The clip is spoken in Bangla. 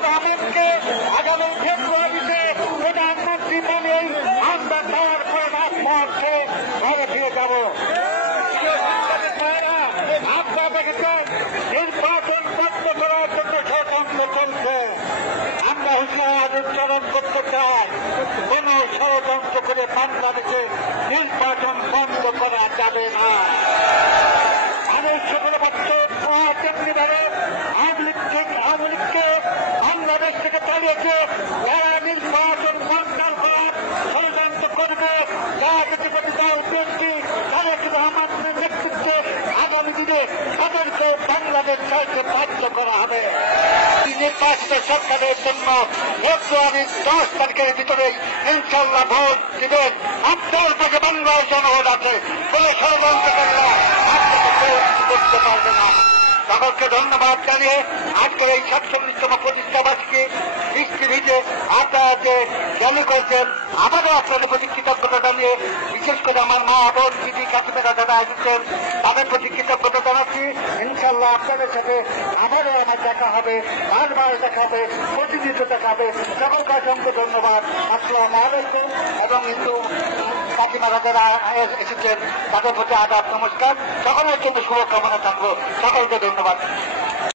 রহমানকে আগামী ফেব্রুয়ারিতে প্রধানমন্ত্রী বানিয়ে আমরা দেওয়ার পর রাজপথে ঘরে ফিরে যাব। আপনারা দেখেছেন নির্বাচন বন্ধ করার জন্য ষড়যন্ত্র চলছে। আমরা হুঁশিয়ার উচ্চারণ করতে চাই, কোন ষড়যন্ত্র করে বাংলাদেশে নির্বাচন বন্ধ করা যাবে না। মানুষ সকলে পাচ্ছে তেমনি ভাবে আওয়ামী লীগকে বাংলাদেশ থেকে তাড়িয়েছে। যারা নির্বাচন বন্ধ করার ষড়যন্ত্র করবে, জাতীয়তাবাদী বিএনপি তারেক রহমানের নেতৃত্বে আগামী দিনে তাদেরকে বাংলাদেশ ছাড়তে বাধ্য করা হবে। নির্বাচিত সরকারের জন্য ফেব্রুয়ারির 10 তারিখের ভিতরে ইনশাল্লাহ ভোট দিবেন। আপনার পাশে বাংলার জনগণ আছে বলে ষড়যন্ত্রকারীরা করতে পারবে না। সকলকে ধন্যবাদ জানিয়ে আজকের এই 47তম প্রতিষ্ঠাবার্ষিকী বৃষ্টিভিজে আপনারা যে জ্ঞানী করেছেন, আমাদের আপনাদের প্রতি কৃতজ্ঞতা জানিয়ে বিশেষ করে আমার মা বোন দিদি কাকিমেরা যারা এসেছেন তাদের প্রতি কৃতজ্ঞতা জানাচ্ছি। ইনশাল্লাহ আপনাদের সাথে আবারও আমার দেখা হবে, বারবার দেখা হবে, প্রতিনিধিত্ব দেখা হবে। সকলকে অসংখ্য ধন্যবাদ। আসসালামু আলাইকুম। এবং হিন্দু কাকিমারা যারা এসেছেন তাদের প্রতি আদাব নমস্কার। সকলের জন্য শুভকামনা থাকবো। সকলকে ধন্যবাদ।